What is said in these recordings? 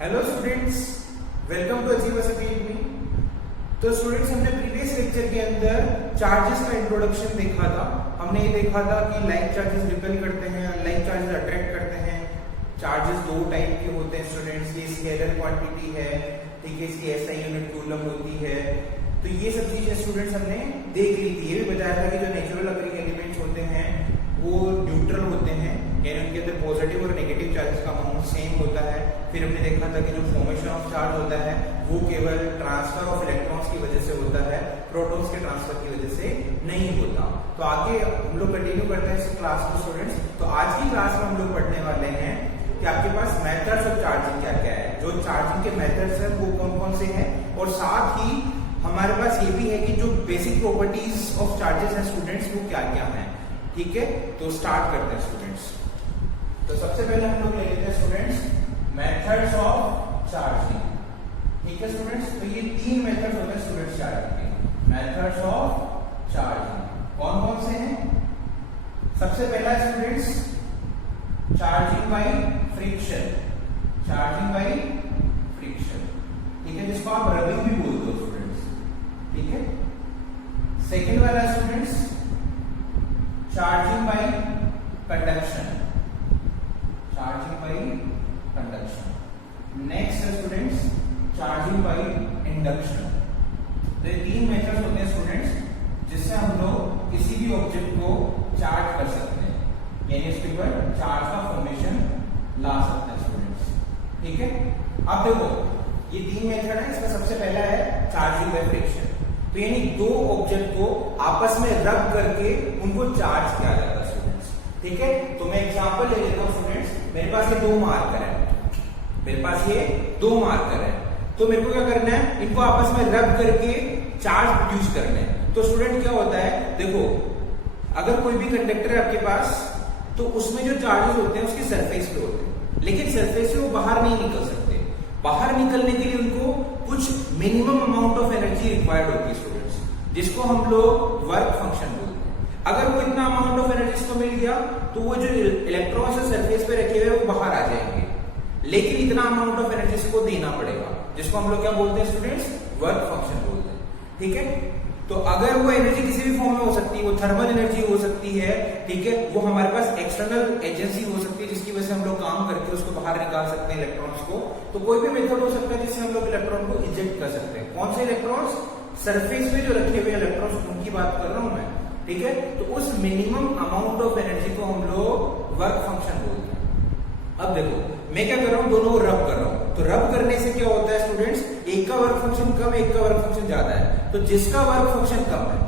Hello students, welcome to achieve academy. तो students, हमने previous lecture के अंदर चार्जेस का इंट्रोडक्शन देखा था। हमने ये देखा था कि लाइन चार्जेस रिपेल करते हैं, अनलाइन चार्जेस अट्रैक्ट करते हैं। चार्जेस दो टाइप के होते हैं स्टूडेंट्स, ये स्केलर क्वांटिटी है, ठीक है, इसकी SI यूनिट कूलम होती है। तो ये सब चीजें स्टूडेंट्स हमने देख ली थी। ये भी बताया था कि जो नेचुरल अकरिंग एलिमेंट्स होते हैं वो न्यूट्रल होते हैं, यानी उनके अंदर पॉजिटिव और नेगेटिव चार्जेस का अमाउंट सेम होता है। फिर हमने देखा था कि जो फॉर्मेशन ऑफ चार्ज होता है वो केवल ट्रांसफर ऑफ इलेक्ट्रॉन्स की वजह से होता है, प्रोटॉन्स के ट्रांसफर की वजह से नहीं होता। तो आगे हम लोग कंटिन्यू करते हैं इस क्लास को स्टूडेंट्स। तो आज की क्लास में हम लोग पढ़ने वाले हैं कि आपके पास मेथड्स ऑफ चार्जिंग क्या क्या है, जो चार्जिंग के मेथड्स हैं वो कौन कौन से हैं, और साथ ही हमारे पास ये भी है कि जो बेसिक प्रॉपर्टीज ऑफ चार्जेस हैं स्टूडेंट्स वो क्या क्या है। ठीक है, तो स्टार्ट करते हैं स्टूडेंट्स। तो सबसे पहले हम लोग ले लेते हैं स्टूडेंट्स मेथड्स ऑफ चार्जिंग। ठीक है स्टूडेंट्स, तो ये तीन मेथड्स होते हैं स्टूडेंट्स चार्जिंग के। मेथड्स ऑफ चार्जिंग कौन कौन से हैं? सबसे पहला है students charging by friction. Charging by friction, ठीक है, जिसको आप रबिंग भी बोलते हो स्टूडेंट्स। ठीक है, सेकेंड वाला है students charging by conduction. Charging by conduction. Next है स्टूडेंट्स चार्जिंग बाय इंडक्शन। तो ये तीन मेथड्स होते हैं स्टूडेंट्स जिससे हम लोग किसी भी ऑब्जेक्ट को चार्ज कर सकते हैं, यानी इसके ऊपर चार्ज का फॉर्मेशन ला सकते हैं स्टूडेंट्स। ठीक है, अब देखो ये तीन मेथड है। इसका सबसे पहला है चार्जिंग बाय फ्रिक्शन। तो यानी दो ऑब्जेक्ट को आपस में रब करके उनको चार्ज किया जाता है स्टूडेंट्स। ठीक है, तो मैं एग्जांपल ले लेता हूं स्टूडेंट्स। मेरे पास ये दो मार्कर है, मेरे पास ये दो मार्कर है। तो मेरे को क्या करना है, इनको आपस में रब करके चार्ज प्रोड्यूस करना है। तो स्टूडेंट क्या होता है, देखो अगर कोई भी कंडक्टर है आपके पास तो उसमें जो चार्जेस होते हैं उसकी सरफेस पे होते हैं, लेकिन सरफेस से वो बाहर नहीं निकल सकते। बाहर निकलने के लिए उनको कुछ minimum amount of energy required होती है स्टूडेंट्स, जिसको हम लोग वर्क फंक्शन बोलते हैं। अगर वो इतना अमाउंट ऑफ एनर्जी को मिल गया तो वो जो इलेक्ट्रॉन्स है सरफेस पे रखे हुए वो बाहर आ जाएंगे, लेकिन इतना अमाउंट ऑफ एनर्जी को देना पड़ेगा, जिसको हम लोग क्या बोलते हैं स्टूडेंट्स, वर्क फंक्शन बोलते हैं। ठीक है, तो अगर वो एनर्जी किसी भी फॉर्म में हो सकती है, वो थर्मल एनर्जी हो सकती है, ठीक है, वो हमारे पास एक्सटर्नल एजेंसी हो सकती है जिसकी वजह से हम लोग काम करके उसको बाहर निकाल सकते हैं इलेक्ट्रॉन्स को। तो कोई भी मेथड हो सकता है जिससे हम लोग इलेक्ट्रॉन को इजेक्ट कर सकते हैं। कौन से इलेक्ट्रॉन्स? सरफेस पे जो रखे हुए इलेक्ट्रॉन्स उनकी बात कर रहा हूं मैं। ठीक है, तो उस मिनिमम अमाउंट ऑफ एनर्जी को हम लोग वर्क फंक्शन बोलते हैं। अब देखो मैं क्या कर रहा हूं, दोनों को रब कर रहा हूं। तो रब करने से क्या होता है स्टूडेंट्स, एक का वर्क फंक्शन कम, एक का वर्क फंक्शन ज्यादा है। तो जिसका वर्क फंक्शन कम है,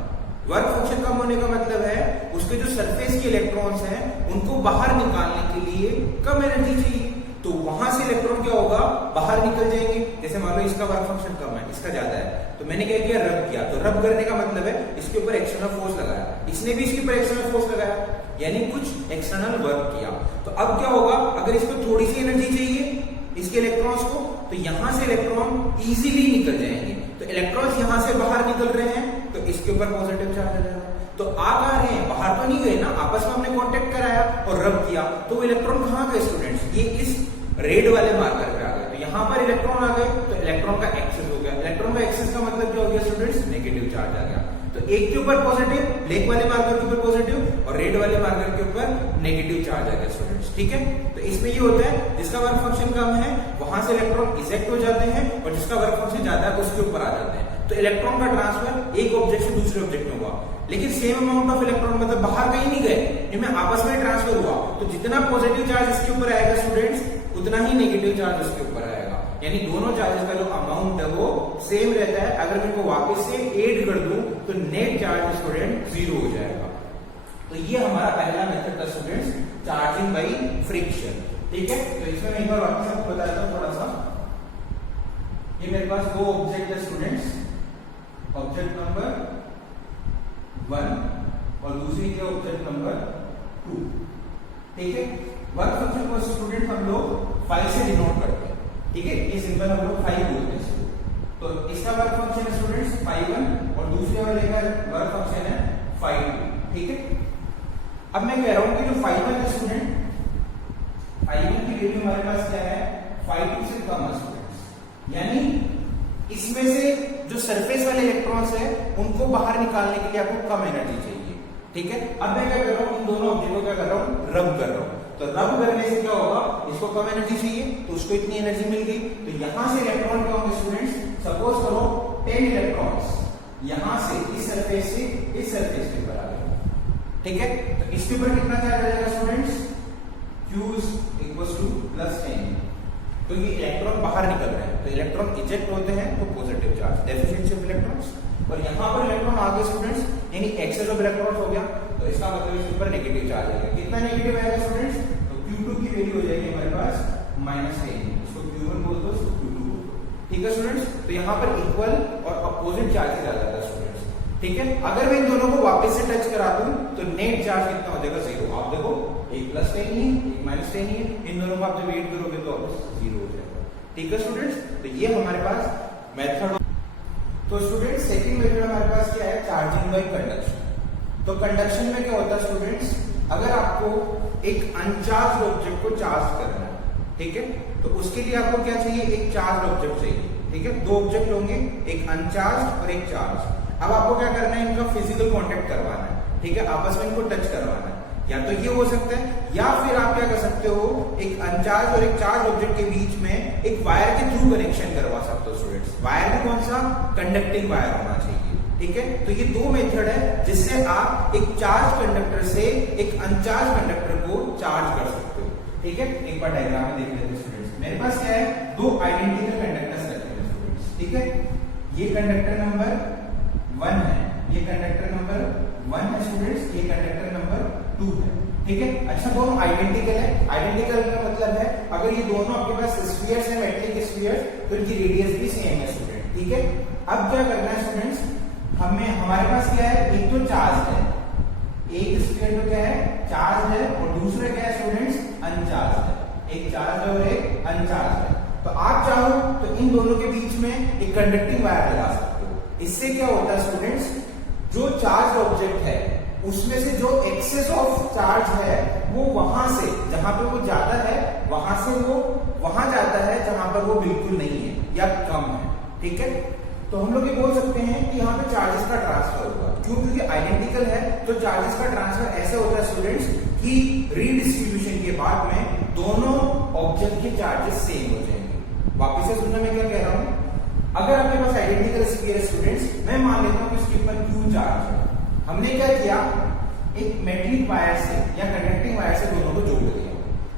वर्क फंक्शन कम होने का मतलब है उसके जो सरफेस के इलेक्ट्रॉन्स हैं उनको बाहर निकालने के लिए कम एनर्जी चाहिए। तो वहां से इलेक्ट्रॉन क्या होगा, बाहर निकल जाएंगे। जैसे मान लो इसका वर्क फंक्शन कम है, इसका ज्यादा है, तो मैंने क्या किया, रब किया। तो रब करने का मतलब है इसके ऊपर एक्सटर्नल फोर्स लगाया, इसने भी इसके ऊपर एक्सटर्नल फोर्स लगाया, यानी कुछ एक्सटर्नल वर्क किया। तो अब क्या होगा, अगर इसको थोड़ी सी एनर्जी चाहिए इसके इलेक्ट्रॉन्स को, तो यहां से इलेक्ट्रॉन इजीली निकल जाएंगे। तो इलेक्ट्रॉन्स यहां से बाहर निकल रहे हैं तो इसके ऊपर पॉजिटिव चार्ज आ जाएगा। तो आ कहां रहे हैं, बाहर तो नहीं गए ना, आपस में हमने कांटेक्ट कराया और रब किया। तो वो इलेक्ट्रॉन कहां गए स्टूडेंट्स, ये इस रेड वाले मार्कर पे आ गए। तो यहां पर इलेक्ट्रॉन आ गए, तो इलेक्ट्रॉन का एक्सेस हो गया। इलेक्ट्रॉन का एक्सेस का मतलब क्या हो गया स्टूडेंट्स, नेगेटिव चार्ज आ गया। तो एक के ऊपर पॉजिटिव, ब्लैक वाले मार्कर के ऊपर पॉजिटिव और रेड वाले मार्कर के ऊपर नेगेटिव चार्ज आ गया स्टूडेंट्स। ठीक है, तो इसमें ये होता है जिसका वर्क फंक्शन कम है वहां से इलेक्ट्रॉन इजेक्ट हो जाते हैं, और जिसका वर्क फंक्शन ज्यादा है उसके ऊपर आ जाते हैं। तो इलेक्ट्रॉन का ट्रांसफर एक ऑब्जेक्ट से दूसरे ऑब्जेक्ट में हुआ, लेकिन सेम अमाउंट ऑफ इलेक्ट्रॉन, मतलब बाहर कहीं नहीं गए, इनमें आपस में ट्रांसफर हुआ। तो जितना पॉजिटिव चार्ज इसके ऊपर आएगा स्टूडेंट्स, उतना ही नेगेटिव चार्ज उसके ऊपर आएगा, यानी दोनों चार्जेस का जो अमाउंट है वो सेम रहता है। अगर मैं इनको वापस से ऐड कर दूं तो नेट चार्ज स्टूडेंट 0 हो जाएगा। तो ये हमारा पहला मेथड था स्टूडेंट्स, चार्जिंग बाय फ्रिक्शन। ठीक है, तो इसमें मैं एक बार वापस आपको बताता हूं थोड़ा सा। ये मेरे पास दो ऑब्जेक्ट है स्टूडेंट्स, ऑब्जेक्ट नंबर 1 और दूसरी है ऑब्जेक्ट नंबर 2। ठीक है, वर्क फंक्शन को स्टूडेंट हम लोग 5 से डिनोट करते हैं। ठीक है, ये सिंपल हम लोग 5 बोलते हैं इसको। तो इसका वर्क फंक्शन है स्टूडेंट्स 5 और दूसरे वाले का वर्क फंक्शन है 5। ठीक है, अब मैं कह रहा हूं कि जो 5 है स्टूडेंट, 5 की वैल्यू हमारे पास क्या है, 5 से कम है। इसमें से जो सरफेस वाले इलेक्ट्रॉन्स है उनको बाहर निकालने के लिए आपको कम एनर्जी चाहिए, ठीक है। अब मैं क्या कर रहा हूँ, इन दोनों ऑब्जेक्ट को क्या कर रहा हूँ, रब कर रहा हूँ। तो रब करने से क्या होगा, इसको कम एनर्जी चाहिए तो उसको इतनी एनर्जी मिल गई। तो यहां से इलेक्ट्रॉन क्या होंगे स्टूडेंट्स, सपोज करो 10 इलेक्ट्रॉन्स यहां से इस सरफेस से इस सरफेस के ऊपर आ गए, ठीक है। तो इसके ऊपर कितना चार्ज आ जाएगा स्टूडेंट्स, Q इक्वल्स टू +10, तो ये इलेक्ट्रॉन बाहर निकल रहे हैं, तो इलेक्ट्रॉन इजेक्ट होते हैं तो positive charge, deficiency of electrons. और यहां पर इलेक्ट्रॉन आ गए स्टूडेंट्स, यानी एक्सेस ऑफ इलेक्ट्रॉन्स हो गया, तो इसका मतलब इसके ऊपर नेगेटिव चार्ज आएगा। कितना नेगेटिव आएगा स्टूडेंट्स, तो Q2 की वैल्यू हो जाएगी हमारे पास -10, इसको Q1 बोल दो, इसको Q2 बोल दो, ठीक है स्टूडेंट्स। तो यहां पर इक्वल और अपोजिट चार्जेस आ जाता है स्टूडेंट्स, ठीक है। अगर मैं इन दोनों को वापस से टच करा दूं तो नेट चार्ज कितना हो जाएगा, 0। आप देखो एक +10 ही है, एक -10 ही है, इन दोनों को आप जब ऐड करोगे तो वापस 0 हो जाएगा, ठीक है स्टूडेंट्स। तो ये हमारे पास मेथड। तो स्टूडेंट्स सेकंड मेथड हमारे पास क्या है, चार्जिंग बाय कंडक्शन। तो कंडक्शन में क्या होता है स्टूडेंट्स, अगर आपको एक अनचार्ज ऑब्जेक्ट को चार्ज करना है, ठीक है, तो उसके लिए आपको क्या चाहिए, एक चार्ज ऑब्जेक्ट चाहिए, ठीक है। दो ऑब्जेक्ट होंगे, एक अनचार्ज और एक चार्ज। अब आपको क्या करना है, इनका फिजिकल कांटेक्ट करवाना है, ठीक है, आपस में इनको टच करवाना है। या तो ये हो सकता है, या फिर आप क्या कर सकते हो, एक अनचार्ज और एक चार्ज ऑब्जेक्ट के बीच में एक वायर के थ्रू कनेक्शन करवा सकते हो स्टूडेंट्स। वायर भी कौन सा, कंडक्टिंग वायर होना चाहिए, ठीक है। तो ये दो मेथड है जिससे आप एक चार्ज कंडक्टर से एक अनचार्ज कंडक्टर को चार्ज कर सकते हो, ठीक है। एक बार डायग्राम में देख लेते हैं स्टूडेंट्स। मेरे पास क्या है, दो आइडेंटिकल कंडक्टर्स रखे हैं स्टूडेंट्स, ठीक है। ये कंडक्टर नंबर 1 है, ये कंडक्टर नंबर 1 है स्टूडेंट्स, ये कंडक्टर नंबर 2 है, ठीक है। अच्छा, दोनों आइडेंटिकल है। आइडेंटिकल का मतलब है अगर ये दोनों आपके पास स्फीयर्स है, मेटेलिक स्फीयर्स, तो इनकी रेडियस भी सेम है स्टूडेंट, ठीक है। अब क्या करना है स्टूडेंट्स, हमारे पास क्या है, एक तो चार्ज है, एक स्फीयर तो क्या है, चार्ज है, और दूसरा क्या है स्टूडेंट्स, अनचार्ज है। एक चार्ज है और एक अनचार्ज है। तो आप चाहो तो इन दोनों के बीच में एक कंडक्टिंग वायर लगा सकते हो। इससे क्या होता है स्टूडेंट्स, जो चार्ज ऑब्जेक्ट है उसमें से जो एक्सेस ऑफ चार्ज है वो वहां से, जहां पे वो ज्यादा है वहां से वो वहां जाता है जहां पर वो बिल्कुल नहीं है या कम है, ठीक है। तो हम लोग ये बोल सकते हैं कि यहाँ पे चार्जेस का ट्रांसफर होगा, क्यों, क्योंकि आइडेंटिकल है। तो चार्जेस का ट्रांसफर ऐसे होता है स्टूडेंट्स कि रीडिस्ट्रीब्यूशन के बाद में दोनों ऑब्जेक्ट के चार्जेस सेम हो जाएंगे। वापिस से सुनना मैं क्या कह रहा हूँ, अगर आपके पास आइडेंटिकल स्फीयर है स्टूडेंट्स, मैं मान लेता हूँ कि इसके ऊपर Q चार्ज है। हमने क्या किया, एक मेटलिक वायर से या कंडक्टिंग वायर से दोनों को जोड़ दिया।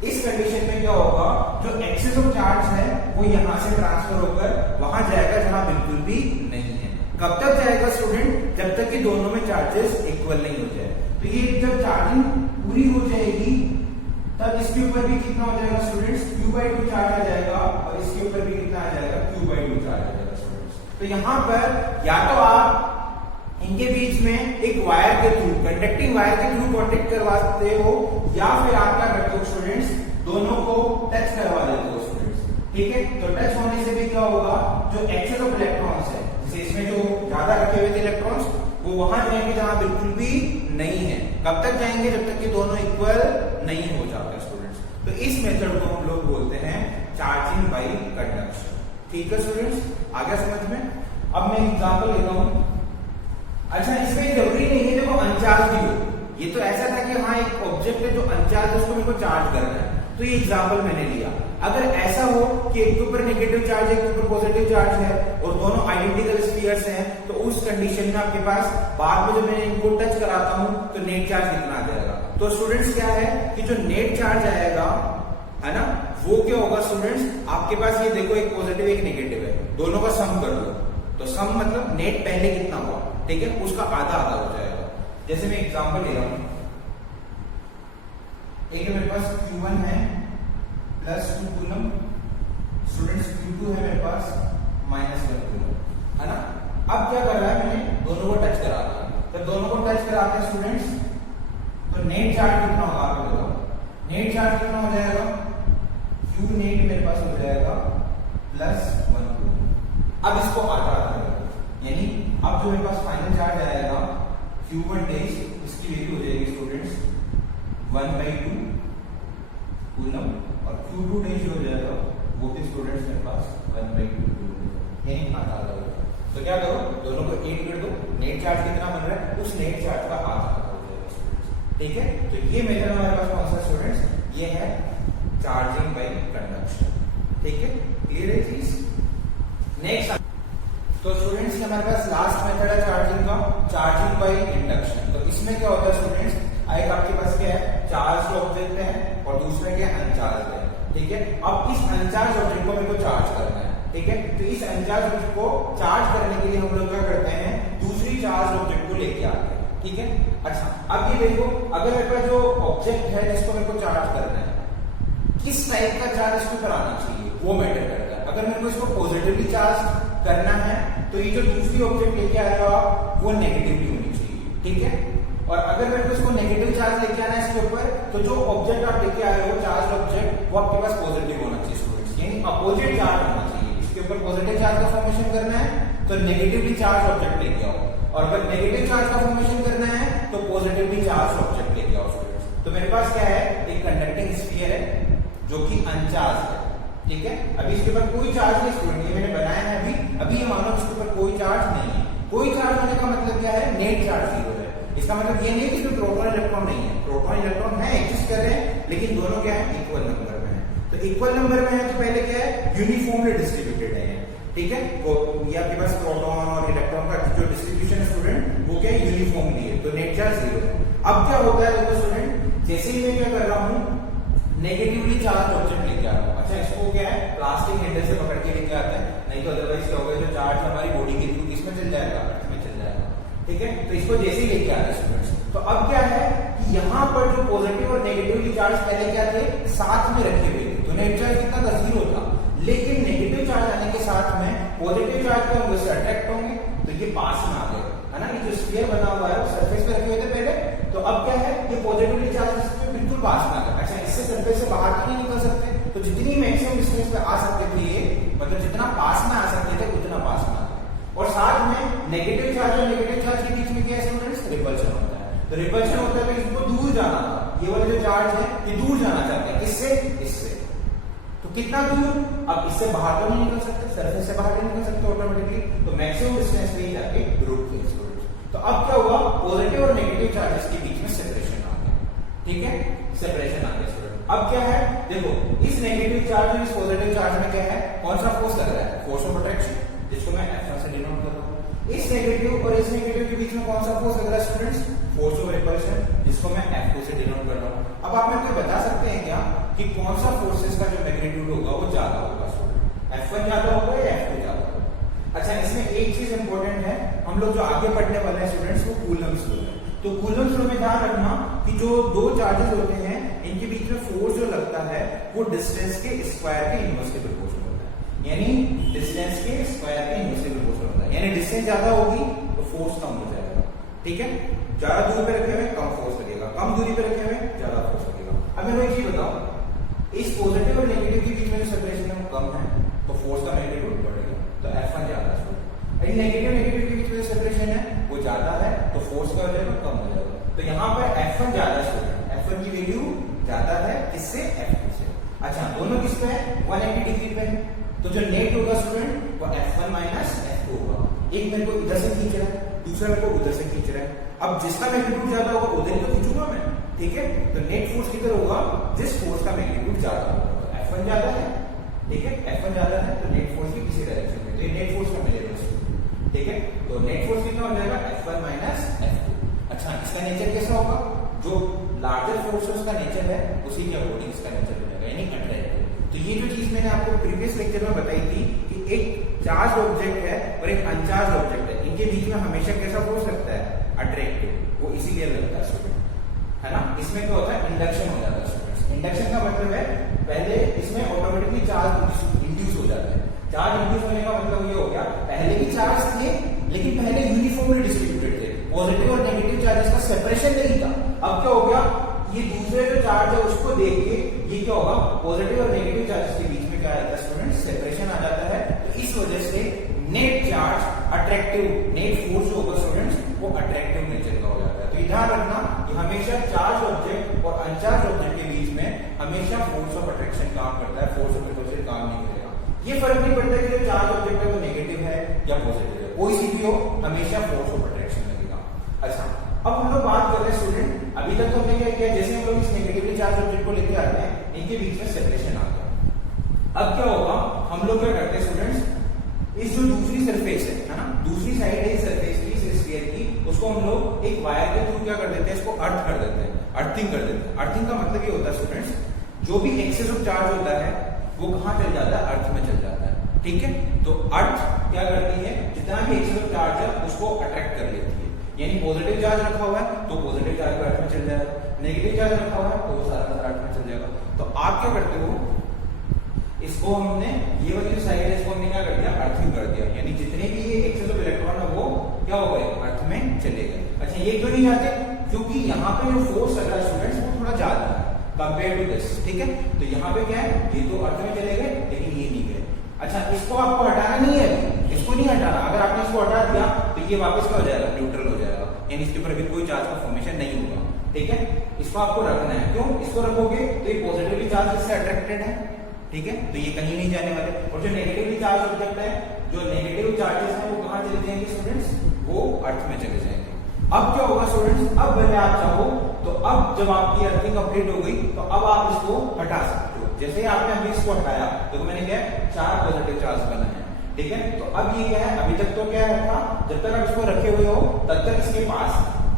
इस कंडीशन में क्या होगा, जो एक्सेस ऑफ चार्ज है वो यहां से ट्रांसफर होकर वहां जाएगा जहां बिल्कुल भी नहीं है। कब तक जाएगा स्टूडेंट, जब तक कि दोनों में चार्जेस इक्वल नहीं हो जाए। तो ये जब चार्जिंग पूरी हो जाएगी तब इसके ऊपर भी कितना हो जाएगा स्टूडेंट्स, Q/2 चार्ज आ जाएगा, और इसके ऊपर भी कितना आ जाएगा, Q/2 चार्ज आ जाएगा स्टूडेंट्स। तो यहाँ पर या तो आप इनके बीच में एक वायर के थ्रू, कंडक्टिंग वायर के थ्रू कांटेक्ट करवाते हो, या फिर आप क्या करते हो स्टूडेंट्स, दोनों को टच करवा देते हो स्टूडेंट्स, ठीक है। तो टच होने से भी क्या होगा, जो एक्सेस ऑफ इलेक्ट्रॉन्स है, जैसे इसमें जो ज्यादा रखे हुए थे इलेक्ट्रॉन्स, वो वहां जाएंगे जहां बिल्कुल भी नहीं है। कब तक जाएंगे, जब तक कि दोनों इक्वल नहीं हो जाते स्टूडेंट्स। तो इस मेथड को हम लोग बोलते हैं चार्जिंग बाय कंडक्शन, ठीक है स्टूडेंट्स, आ गया समझ में। अब मैं एग्जांपल लेता हूं। अच्छा, इसमें जरूरी नहीं है देखो अनचार्ज भी हो, ये तो ऐसा था कि हाँ एक ऑब्जेक्ट है जो अनचार्ज है उसको मेरे को चार्ज करना है, तो ये एग्जांपल मैंने लिया। अगर ऐसा हो कि एक के ऊपर नेगेटिव चार्ज है, एक के ऊपर पॉजिटिव चार्ज है, और दोनों आइडेंटिकल स्फीयर्स हैं, तो उस कंडीशन में आपके पास बाद में जब मैं इनको टच कराता हूं तो नेट चार्ज कितना आ जाएगा। तो स्टूडेंट्स क्या है कि जो नेट चार्ज आएगा है ना, वो क्या होगा स्टूडेंट्स, आपके पास ये देखो एक पॉजिटिव एक नेगेटिव है, दोनों का सम कर दो, तो सम मतलब नेट पहले कितना हुआ, ठीक है, उसका आधा आधा हो जाएगा। जैसे मैं एग्जांपल ले रहा हूं, एक मेरे पास Q1 है +2 कूलम, स्टूडेंट्स Q2 है मेरे पास -1 कूलम, है ना। अब क्या कर रहा है, मैंने दोनों को टच करा दिया। जब दोनों को टच कराते हैं स्टूडेंट्स, तो नेट चार्ज कितना होगा आप बताओ, नेट चार्ज कितना हो जाएगा, Q नेट मेरे पास हो जाएगा +1 कूलम। अब इसको आधा आधा, यानी अब जो मेरे पास फाइनल चार्ज आएगा Q1 डेज, इसकी वैल्यू हो जाएगी स्टूडेंट्स 1/2 कूलम, और Q2 डेज हो जाएगा वो भी स्टूडेंट्स मेरे पास 1/2 कूलम। यानी आधा आधा होगा। तो क्या करो, दोनों को 8 कर दो, नेट चार्ज कितना बन रहा है, उस नेट चार्ज का आधा आधा हो जाएगा स्टूडेंट्स। ठीक है, तो ये मेथड हमारे पास कौन सा स्टूडेंट्स, ये है चार्जिंग बाय कंडक्शन। ठीक है, क्लियर है चीज। नेक्स्ट तो स्टूडेंट्स हमारे पास लास्ट मेथड है चार्जिंग का, चार्जिंग बाय इंडक्शन। तो इसमें क्या होता है स्टूडेंट्स, एक आपके पास क्या है, चार्ज ऑब्जेक्ट है और दूसरा क्या है, अनचार्ज है। ठीक है, अब इस अनचार्ज ऑब्जेक्ट को मेरे को चार्ज करना है। ठीक है, तो इस अनचार्ज ऑब्जेक्ट को चार्ज करने के लिए हम लोग क्या करते हैं, दूसरी चार्ज ऑब्जेक्ट को लेके आते हैं। ठीक है, अच्छा अब ये देखो, अगर मेरे पास जो ऑब्जेक्ट है जिसको मेरे को चार्ज करना है, किस टाइप का चार्ज इसको कराना चाहिए वो मैटर करता है। अगर मेरे को इसको पॉजिटिवली चार्ज करना है तो ये जो दूसरी ऑब्जेक्ट लेके आएगा वो नेगेटिवली होनी चाहिए। ठीक है, और अगर मेरे को इसको नेगेटिव चार्ज लेके आना है इसके ऊपर, तो जो ऑब्जेक्ट आप लेके आ रहे हो चार्ज ऑब्जेक्ट, वो आपके पास पॉजिटिव होना चाहिए स्टूडेंट्स, यानी अपोजिट चार्ज होना चाहिए। इसके ऊपर पॉजिटिव चार्ज का फॉर्मेशन करना है तो नेगेटिवली चार्ज ऑब्जेक्ट लेके आओ, और अगर नेगेटिव चार्ज का फॉर्मेशन करना है तो पॉजिटिवली चार्ज ऑब्जेक्ट लेके आओ स्टूडेंट्स। तो मेरे पास क्या है, एक कंडक्टिंग स्फीयर है जो कि अनचार्ज है। ठीक है, अभी इसके ऊपर कोई चार्ज नहीं स्टूडेंट, ये मैंने बनाया है अभी ये मानो इसके ऊपर कोई चार्ज नहीं है। कोई चार्ज होने का मतलब क्या है, नेट चार्ज 0 है। इसका मतलब ये नहीं कि इसमें प्रोटॉन इलेक्ट्रॉन नहीं है, प्रोटॉन इलेक्ट्रॉन है, एग्जिस्ट कर रहे हैं, लेकिन दोनों क्या है, इक्वल नंबर में है। तो इक्वल नंबर में है तो पहले क्या है, यूनिफॉर्मली डिस्ट्रीब्यूटेड है। ठीक है, वो ये आपके पास प्रोटॉन और इलेक्ट्रॉन का जो डिस्ट्रीब्यूशन है स्टूडेंट, वो क्या है, यूनिफॉर्मली है, तो नेट चार्ज 0 है। अब क्या होता है देखो स्टूडेंट, जैसे ही मैं क्या कर रहा हूँ, नेगेटिवली चार्ज ऑब्जेक्ट लेके आ रहा हूँ। अच्छा, इसको क्या है, प्लास्टिक हैंडल से पकड़ के लेके आता है, नहीं तो अदरवाइज क्या होगा, जो चार्ज हमारी बॉडी के थ्रू किसमें चल जाएगा, इसमें चल जाएगा। ठीक है, तो इसको जैसे ही लेके आ रहा है स्टूडेंट्स, तो अब क्या है कि यहाँ पर जो पॉजिटिव और नेगेटिवली चार्ज पहले क्या थे, साथ में रखे हुए थे, तो नेट चार्ज कितना था, 0 था। लेकिन नेगेटिव चार्ज आने के साथ में पॉजिटिव चार्ज क्या होंगे, अट्रैक्ट होंगे, तो ये पास में आ गए, है ना। ये जो स्फीयर बना हुआ है वो सरफेस पे रखे हुए थे पहले, तो अब क्या है, ये पॉजिटिवली चार्ज बिल्कुल पास में आ गए। अच्छा, इससे सरफेस से बाहर तो नहीं निकल सकते, तो जितनी मैक्सिमम डिस्टेंस पे आ सकते थे ये, मतलब जितना पास में आ सकते थे उतना पास में आ गए। और साथ में नेगेटिव चार्ज और नेगेटिव चार्ज के बीच में क्या है स्टूडेंट्स, रिपल्शन होता है। तो रिपल्शन होता है तो इसको दूर जाना था, ये वाला जो चार्ज है ये दूर जाना चाहते हैं, किससे, इससे। तो कितना दूर, अब इससे बाहर तो नहीं निकल सकते, सरफेस से बाहर नहीं निकल सकते ऑटोमेटिकली, तो मैक्सिमम डिस्टेंस पे ही जाके रुक गए स्टूडेंट्स। तो अब क्या हुआ, पॉजिटिव और नेगेटिव चार्जेस के बीच में सेपरेशन आ गया। ठीक है, सेपरेशन आ गया स्टूडेंट। अब क्या है, देखो इस नेगेटिव चार्ज और इस पॉजिटिव चार्ज में क्या है, कौन सा फोर्स लग रहा है, फोर्स ऑफ अट्रैक्शन, जिसको मैं F1 से डिनोट कर रहा हूं। इस नेगेटिव और इस नेगेटिव के बीच में कौन सा फोर्स लग रहा है स्टूडेंट्स, फोर्स ऑफ रिपल्शन, जिसको मैं F2 से डिनोट कर रहा हूं। अब आप मेरे को बता सकते हैं क्या कि कौन सा फोर्सेस का जो मैग्नीट्यूड होगा वो ज्यादा होगा स्टूडेंट, F1 ज्यादा होगा या F2 ज्यादा होगा। अच्छा, इसमें एक चीज इंपॉर्टेंट है, हम लोग जो आगे पढ़ने वाले हैं स्टूडेंट्स, वो कूलम्ब्स लॉ है। तो कूलम्ब्स लॉ में ध्यान रखना कि जो दो चार्जेस होते हैं इनके बीच में फोर्स जो लगता है वो डिस्टेंस के स्क्वायर के इनवर्सली प्रोपोर्शनल होता है, यानी डिस्टेंस के स्क्वायर के इनवर्सली प्रोपोर्शनल होता है। यानी डिस्टेंस ज्यादा होगी तो फोर्स कम हो जाएगा। ठीक है, ज्यादा दूर पे रखे हुए कम फोर्स लगेगा, कम दूरी पे रखे हुए ज्यादा फोर्स लगेगा। अब मैं एक चीज बताऊं, इस पॉजिटिव और नेगेटिव के बीच में जो सेपरेशन है वो कम है, तो फोर्स का मैग्नीट्यूड बढ़ेगा, तो F1 ज्यादा है। यदि नेगेटिव के बीच में जो सेपरेशन है वो ज्यादा है, तो फोर्स का वैल्यू कम हो जाएगा। तो यहाँ पर F1 ज्यादा है, F1 की वैल्यू ज्यादा है, किससे, F2 से। अच्छा, दोनों किस पे है, 180 डिग्री पे है, तो जो नेट होगा स्टूडेंट वो F1 माइनस F2 होगा। एक मेरे को इधर से खींच रहा है, दूसरा मेरे को उधर से खींच रहा है। अब जिसका मैग्नीट्यूड ज्यादा होगा उधर ही तो खींचूंगा मैं। ठीक है, तो नेट फोर्स किधर होगा, जिस फोर्स का मैग्नीट्यूड ज्यादा होगा, तो F1 ज्यादा है। ठीक है, F1 ज्यादा है तो नेट फोर्स भी किसी डायरेक्शन में, तो नेट फोर्स का मिलेगा। ठीक है, तो नेट फोर्स कितना हो जाएगा, F1 माइनस F2। अच्छा, इसका नेचर कैसा होगा, जो लार्जर फोर्स है उसका नेचर है उसी के अकॉर्डिंग इसका नेचर बनेगा, यानी अट्रैक्टिव। तो ये जो चीज मैंने आपको प्रीवियस लेक्चर में बताई थी कि एक चार्ज ऑब्जेक्ट है और एक अनचार्ज ऑब्जेक्ट है, इनके बीच में हमेशा कैसा फोर्स लगता है, अट्रैक्टिव, वो इसीलिए लगता है स्टूडेंट, है ना। इसमें क्या होता है, इंडक्शन हो जाता है स्टूडेंट्स। इंडक्शन का मतलब है पहले इसमें ऑटोमेटिकली चार्ज इंड्यूस हो जाता है। चार्ज इंड्यूस होने का मतलब ये हो गया, पहले भी चार्ज थे लेकिन पहले यूनिफॉर्मली डिस्ट्रीब्यूटेड थे, पॉजिटिव और नेगेटिव चार्जेस का सेपरेशन नहीं था। अब क्या हो गया, ये दूसरे जो चार्ज है उसको देख के ये क्या होगा, पॉजिटिव और नेगेटिव चार्जेस के बीच में क्या आता है स्टूडेंट, सेपरेशन आ जाता है। तो इस वजह से net charge attractive, net force जो होगा स्टूडेंट्स वो अट्रैक्टिव नेचर का हो जाता है। तो ध्यान रखना कि हमेशा चार्ज ऑब्जेक्ट और अनचार्ज ऑब्जेक्ट के बीच में हमेशा फोर्स ऑफ अट्रैक्शन काम करता है, फोर्स ऑफ रिपल्शन काम नहीं करेगा। ये फर्क नहीं पड़ता कि जो चार्ज ऑब्जेक्ट है वो नेगेटिव कोई सी भी हो हमेशा फोर्स ऑफ अट्रैक्शन लगेगा। अच्छा, अब हम लोग बात कर रहे हैं स्टूडेंट, अभी तक तो हमने क्या किया, जैसे हम लोग इस नेगेटिवली चार्ज ऑब्जेक्ट को लेके आते हैं, इनके बीच में सेपरेशन आ गया। अब क्या होगा, हम लोग क्या करते हैं स्टूडेंट्स, इस जो दूसरी सरफेस है ना, दूसरी साइड है इस सरफेस की, इस स्फीयर की, उसको हम लोग एक वायर के थ्रू क्या कर देते हैं, इसको अर्थ कर देते हैं, अर्थिंग कर देते हैं। अर्थिंग का मतलब ये होता है स्टूडेंट्स, जो भी एक्सेस ऑफ चार्ज होता है वो कहां चल जाता है, अर्थ में चल जाता है। ठीक है, तो अर्थ क्या करती है, जितना भी एक्सेस ऑफ चार्ज है उसको अट्रैक्ट कर लेती है। यानी पॉजिटिव चार्ज रखा हुआ है तो पॉजिटिव चार्ज अर्थ में चल जाएगा, नेगेटिव चार्ज रखा हुआ है तो वो सारा अर्थ में चल जाएगा। तो आप क्या करते हो, इसको हमने ये वाली साइड है इसको हमने क्या कर दिया, अर्थिंग कर दिया, यानी जितने भी ये एक्सेस ऑफ इलेक्ट्रॉन है वो क्या हो गए, अर्थ में चले गए। अच्छा, ये क्यों नहीं जाते, क्योंकि यहाँ पे जो फोर्स लग रहा है स्टूडेंट्स वो थोड़ा ज्यादा है कंपेयर टू दिस। ठीक है, तो यहाँ पे क्या है, ये तो अर्थ में चले गए लेकिन ये नहीं गए। अच्छा, इसको आपको हटाना नहीं है, इसको नहीं हटाना, अगर आपने इसको हटा दिया तो ये वापस क्या हो जाएगा, न्यूट्रल हो जाएगा, यानी इसके ऊपर अभी कोई चार्ज का फॉर्मेशन नहीं होगा। ठीक है, इसको आपको रखना है, क्यों, इसको रखोगे तो ये पॉजिटिवली चार्ज इससे अट्रैक्टेड है। ठीक है, तो ये कहीं नहीं जाने वाले, और जो नेगेटिवली चार्ज ऑब्जेक्ट है, जो नेगेटिव चार्जेस हैं वो कहां चले जाएंगे स्टूडेंट्स, वो अर्थ में चले जाएंगे। अब क्या होगा स्टूडेंट्स, अब भले आप चाहो तो अब जब आपकी अर्थिंग कंप्लीट हो गई तो अब आप इसको हटा सकते हो। जैसे ही आपने अभी इसको हटाया तो मैंने क्या, 4 पॉजिटिव चार्ज बना है। ठीक है, तो अब ये क्या है, अभी तक तो क्या था, जब तक आप इसको रखे हुए हो तब तक इसके पास,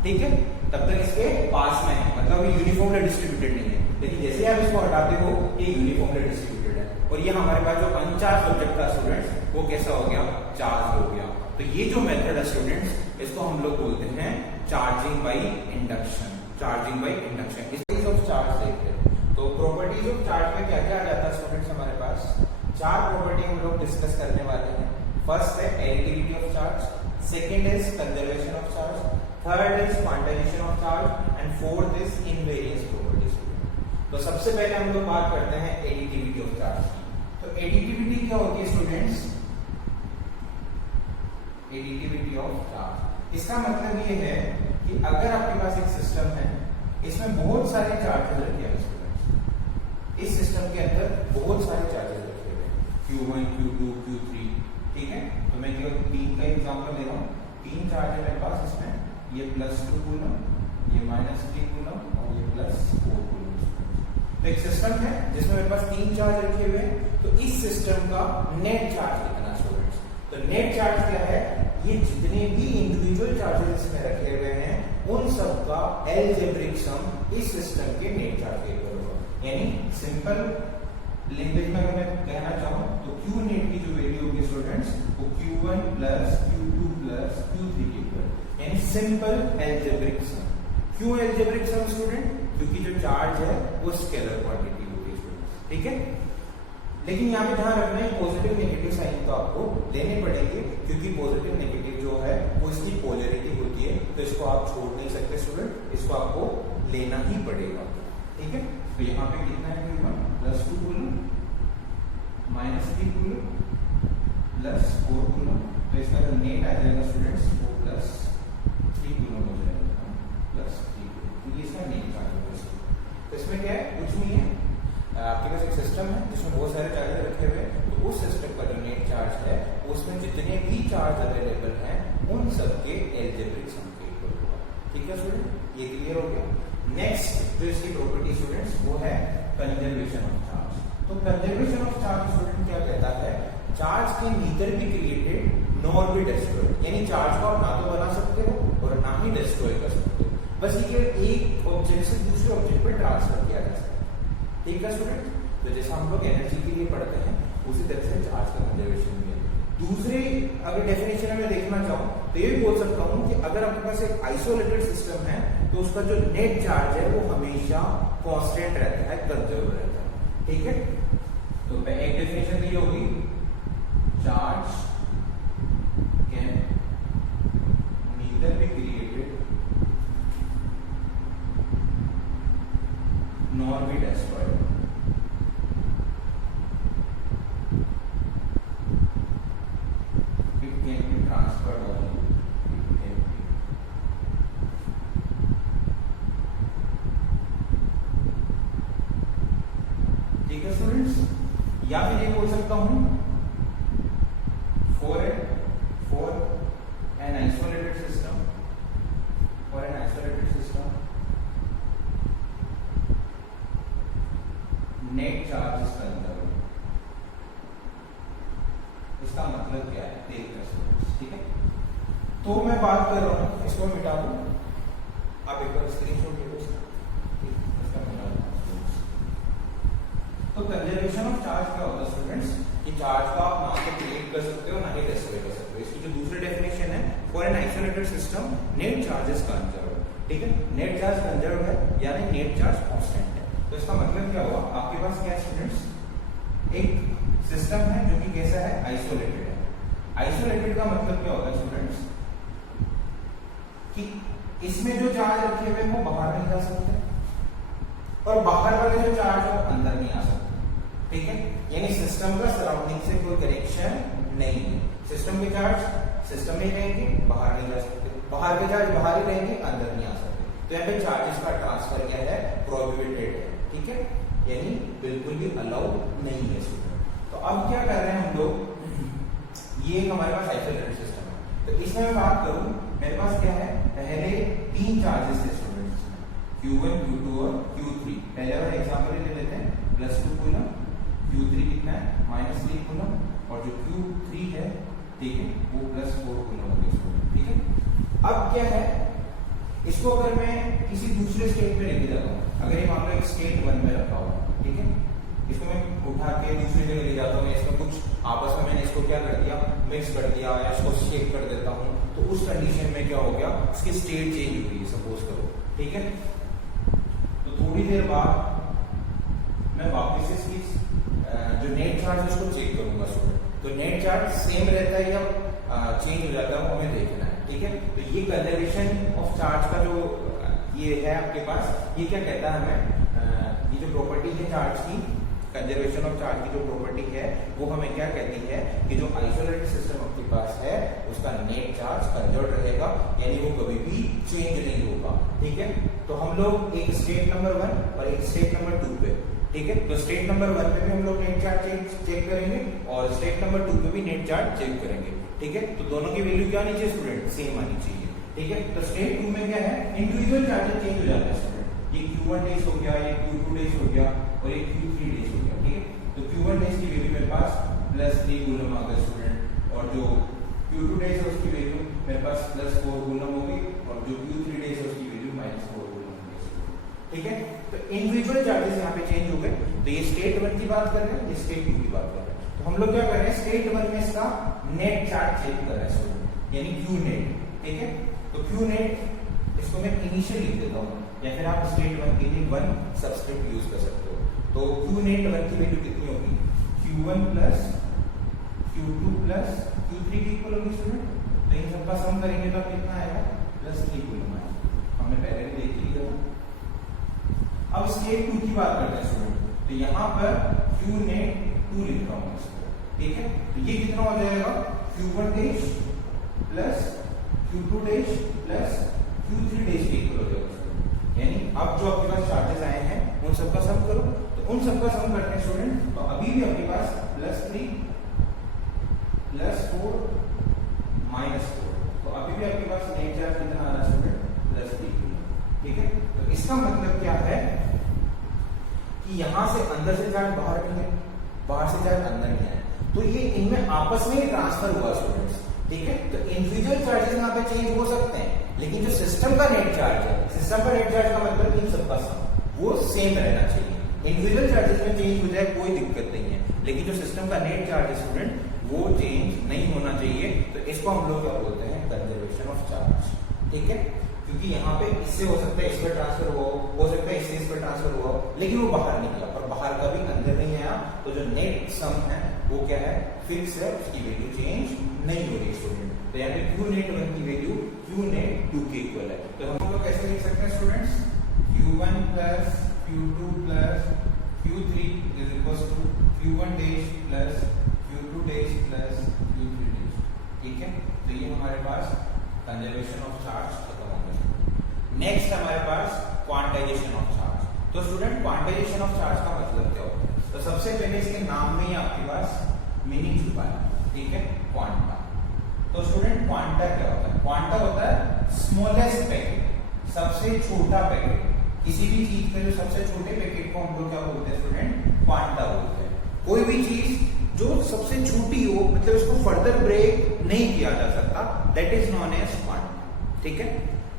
ठीक है, तब तक इसके पास में है, मतलब ये यूनिफॉर्मली डिस्ट्रीब्यूटेड नहीं है। लेकिन जैसे आप इसको हटाते हो ये यूनिफॉर्मली डिस्ट्रीब्यूटेड है, और ये हमारे पास जो अनचार्ज ऑब्जेक्ट था स्टूडेंट्स वो कैसा हो गया, चार्ज हो गया। तो ये जो मेथड है स्टूडेंट्स, इसको हम लोग बोलते हैं charging by induction. Charging by induction, properties of charge देखते हैं। तो प्रॉपर्टीज ऑफ चार्ज में क्या क्या आ जाता है स्टूडेंट्स, हमारे पास 4 प्रॉपर्टी हम लोग डिस्कस करने वाले हैं। फर्स्ट है additivity of charge, second is conservation of charge, third is quantization of charge and fourth is invariance properties. तो सबसे पहले हम लोग बात करते हैं एडिटिविटी ऑफ चार्ज की। तो एडिटिविटी क्या होती है स्टूडेंट्स, एडिटिविटी ऑफ चार्ज, इसका मतलब ये है कि अगर आपके पास एक सिस्टम है, इसमें बहुत सारे चार्जेस रखे हैं स्टूडेंट्स, इस सिस्टम के अंदर बहुत सारे चार्जेस रखे हुए हैं, Q1 Q2 Q3। ठीक है, तो मैं केवल 3 का एग्जांपल दे रहा हूँ। 3 चार्ज है मेरे पास, इसमें ये +2 कूलम, ये -3 कूलम और ये +4 कूलम। तो एक सिस्टम है जिसमें मेरे पास 3 चार्ज रखे हुए हैं, तो इस सिस्टम का नेट चार्ज कितना स्टूडेंट्स, तो नेट चार्ज क्या है, ये जितने भी इंडिविजुअल चार्जेस इसमें रखे हुए हैं उन सब का अलजेब्रिक सम इस सिस्टम के नेट चार्ज के इक्वल होगा। यानी सिंपल लैंग्वेज में अगर मैं कहना चाहूं तो Q नेट की जो वैल्यू होगी स्टूडेंट्स वो Q1 + Q2 + Q3 के इक्वल, यानी सिंपल अलजेब्रिक सम। क्यों अलजेब्रिक सम स्टूडेंट, क्योंकि जो चार्ज है वो स्केलर क्वांटिटी होती है स्टूडेंट्स। ठीक है, लेकिन यहाँ पे ध्यान रखना है पॉजिटिव नेगेटिव साइन तो आपको लेने पड़ेंगे, क्योंकि पॉजिटिव नेगेटिव जो है वो इसकी पोलैरिटी होती है, तो इसको आप छोड़ नहीं सकते स्टूडेंट, इसको आपको लेना ही पड़ेगा। ठीक है, तो यहाँ पे कितना है Q1 +2 कूलम, -3 कूलम, +4 कूलम, तो इसका जो नेट आ जाएगा स्टूडेंट्स वो +3 कूलम हो जाएगा, +3 कूलम, तो ये इसका नेट चार्ज होगा। तो इसमें क्या है, कुछ नहीं है, आपके पास एक सिस्टम है जिसमें बहुत सारे चार्जर रखे हुए हैं, तो उस सिस्टम का जो नेट चार्ज है उसमें जितने भी चार्ज अवेलेबल हैं उन सबके अलजेब्रिक सम के इक्वल होगा। ठीक है स्टूडेंट, ये क्लियर हो गया। नेक्स्ट जो इसकी प्रॉपर्टी स्टूडेंट्स वो है कंजर्वेशन ऑफ चार्ज। तो कंजर्वेशन ऑफ चार्ज स्टूडेंट क्या कहता है, चार्ज के neither be created nor be destroyed, यानी चार्ज को आप ना तो बना सकते हो और ना ही डिस्ट्रॉय कर सकते हो, बस ये एक ऑब्जेक्ट से दूसरे ऑब्जेक्ट पे ट्रांसफर किया जा सकता है। ठीक है स्टूडेंट, तो जैसा हम लोग एनर्जी के लिए पढ़ते हैं उसी तरह से चार्ज का कंजर्वेशन भी है। दूसरे अगर डेफिनेशन में देखना चाहूं तो ये भी बोल सकता हूं कि अगर आपके पास एक आइसोलेटेड सिस्टम है तो उसका जो नेट चार्ज है वो हमेशा कांस्टेंट रहता है, कंजर्व रहता है। ठीक है, तो एक डेफिनेशन दी होगी, charge can neither be created nor be destroyed. It can be transferred only. It can be. ठीक है स्टूडेंट्स, या फिर ये बोल सकता हूं 4 है 4 इसका मतलब क्या है देखते हैं स्टूडेंट्स, ठीक है। तो मैं बात कर रहा हूँ, इसको मिटा दूं, आप एक बार स्क्रीनशॉट ले लो इसका, तो कंजर्वेशन ऑफ चार्ज क्या होता है स्टूडेंट्स, कि चार्ज का आप ना तो क्रिएट कर सकते हो ना ही डिस्ट्रॉय कर सकते हो। इसकी जो दूसरी डेफिनेशन है, for an isolated system net charge is conserved, ठीक है। नेट चार्ज कंजर्व्ड है यानी नेट चार्ज कांस्टेंट है। तो इसका मतलब क्या हुआ, आपके पास क्या है स्टूडेंट्स, एक सिस्टम है जो कि कैसा है, आइसोलेटेड है। आइसोलेटेड का मतलब क्या होता है स्टूडेंट्स, कि इसमें जो चार्ज रखे हुए वो बाहर नहीं जा सकते और बाहर वाले जो चार्ज है वो अंदर नहीं आ सकते, ठीक है। यानी सिस्टम का सराउंडिंग से कोई कनेक्शन नहीं है। सिस्टम के चार्ज सिस्टम में रहेंगे, बाहर नहीं जा सकते, बाहर के चार्ज बाहर ही रहेंगे, अंदर नहीं आ सकते। तो यहाँ पे चार्जेस का ट्रांसफर क्या है, प्रोहिबिटेड है, ठीक है, यानी बिल्कुल भी अलाउ नहीं है स्टूडेंट। तो अब क्या कर रहे हैं हम लोग, ये हमारे पास आइसोलेटेड सिस्टम है। तो इसमें मैं बात करूं, मेरे पास क्या है, पहले 3 चार्जेस थे स्टूडेंट्स, Q1, Q2 और Q3। पहले वाला एग्जांपल ले लेते हैं, +2 कूलम, Q3 कितना है, -3 कूलम, और जो Q3 है, ठीक है, वो +4 कूलम हो गया, ठीक है। अब क्या है, इसको अगर मैं किसी दूसरे स्टेट में लेके जाता हूँ, अगर ये मान लो एक स्टेट 1 में रखा हुआ, ठीक है, इसको मैं उठा के दूसरी जगह ले जाता हूँ, इसमें कुछ आपस में मैंने इसको क्या कर दिया, मिक्स कर दिया या इसको शेक कर देता हूँ, तो उस कंडीशन में क्या हो गया, इसकी स्टेट चेंज हो गई, सपोज करो, ठीक है। तो थोड़ी देर बाद मैं वापस इसकी जो नेट चार्ज है उसको चेक करूंगा स्टूडेंट। तो नेट चार्ज सेम रहता है या चेंज हो जाता है, वो हमें देखना है, ठीक है। तो ये कंजर्वेशन ऑफ चार्ज का जो ये है आपके पास, ये क्या कहता है हमें, ये जो प्रॉपर्टी है चार्ज की, कंजर्वेशन ऑफ चार्ज की जो प्रॉपर्टी है वो हमें क्या कहती है, कि जो आइसोलेटेड सिस्टम आपके पास है उसका नेट चार्ज कंजर्व्ड रहेगा, यानी वो कभी भी चेंज नहीं होगा, ठीक है। तो हम लोग एक स्टेट नंबर 1 और एक स्टेट नंबर 2 पे, ठीक है, तो स्टेट नंबर 1 पे भी हम लोग नेट चार्ज चेक करेंगे और स्टेट नंबर 2 पे भी नेट चार्ज चेक करेंगे, ठीक है। तो दोनों की वैल्यू क्या आनी चाहिए स्टूडेंट, सेम आनी चाहिए, ठीक है। तो स्टेट 2 में क्या है, इंडिविजुअल चार्जेस चेंज हो जाते हैं स्टूडेंट, ये Q1 डेज हो गया, ये Q2 डेज हो गया और ये Q3 डेज हो गया, ठीक है। तो Q1 डेज की वैल्यू मेरे पास +3 कूलम आ गया स्टूडेंट, और जो Q2 डेज है उसकी वैल्यू मेरे पास +4 कूलम हो गई, और जो Q3 डेज है उसकी वैल्यू -4 कूलम हो गई, ठीक है। तो इंडिविजुअल चार्जेस यहाँ पे चेंज हो गए। तो ये स्टेट 1 की बात कर रहे हैं, ये स्टेट 2 की बात कर रहे हैं। तो हम लोग क्या कर रहे हैं, स्टेट 1 में इसका नेट चार्ज चेक कर रहे हैं स्टूडेंट, यानी Q नेट, ठीक है। तो Q नेट इसको मैं इनिशियल लिख देता हूँ, या फिर आप स्टेट 1 के लिए 1 सब्सक्रिप्ट यूज कर सकते हो। तो Q नेट 1 की वैल्यू कितनी होगी, Q1 plus Q2 plus Q3 की इक्वल होगी स्टूडेंट। तो इन सबका सम करेंगे तो कितना आएगा, +3 कूलम आएगा, हमने पहले भी देख लिया था। अब स्टेट 2 की बात करते हैं स्टूडेंट। तो यहाँ पर Q नेट 2 लिख रहा हूँ इसको, ठीक है। तो ये कितना हो जाएगा, Q1 days plus Q2 days plus Q3 days के इक्वल हो जाएगा, यानी अब जो आपके पास चार्जेस आए हैं उन सबका सम करो। तो उन सबका सम करते हैं स्टूडेंट, तो अभी भी आपके पास +3 +4 -4, तो अभी भी आपके पास नेट चार्ज कितना आ रहा है स्टूडेंट, +3, ठीक है। तो इसका मतलब क्या है, कि यहां से अंदर से चार्ज बाहर नहीं है, बाहर से चार्ज अंदर नहीं है, तो ये इनमें आपस में ही ट्रांसफर हुआ स्टूडेंट्स, ठीक है। तो इंडिविजुअल चार्जेस यहाँ पे चेंज हो सकते हैं, लेकिन जो सिस्टम का नेट चार्ज है, सिस्टम का नेट चार्ज का मतलब इन सबका सम वो सेम रहना चाहिए। इंडिविजुअल चार्जेस में चेंज हो जाए कोई दिक्कत नहीं है, लेकिन जो सिस्टम का नेट चार्ज है स्टूडेंट वो चेंज नहीं होना चाहिए। तो इसको हम लोग क्या बोलते हैं, कंजर्वेशन ऑफ चार्ज, ठीक है। क्योंकि यहाँ पे इससे हो सकता है इस पर ट्रांसफर हो सकता है इससे इस पर ट्रांसफर हुआ, लेकिन वो बाहर निकला और बाहर का भी अंदर नहीं आया। तो जो नेट सम है वो क्या है, फिक्स है, उसकी वैल्यू चेंज नहीं हो रही स्टूडेंट। तो यहाँ पे Q नेट 1 की वैल्यू Q नेट 2 के इक्वल है। तो हम लोग कैसे लिख सकते हैं students, Q1 plus Q2 plus Q3 is equal to Q1 days plus Q2 days plus Q3 days, ठीक है। तो ये हमारे पास कंजर्वेशन ऑफ चार्ज खत्म हो गया। नेक्स्ट हमारे पास क्वांटाइजेशन ऑफ चार्ज। तो स्टूडेंट क्वांटाइजेशन ऑफ चार्ज का मतलब क्या होता है, तो सबसे पहले इसके नाम में ही आपके पास मीनिंग छुपा है, ठीक है, क्वांटा। तो स्टूडेंट क्वांटा क्या होता है, क्वांटा होता है स्मॉलेस्ट पैकेट, सबसे छोटा पैकेट। किसी भी चीज के जो सबसे छोटे पैकेट को हम लोग क्या बोलते हैं स्टूडेंट, क्वांटा बोलते हैं। कोई भी चीज जो सबसे सबसे छोटी हो, मतलब इसको फर्दर ब्रेक नहीं किया जा सकता, that is known as quanta. ठीक है,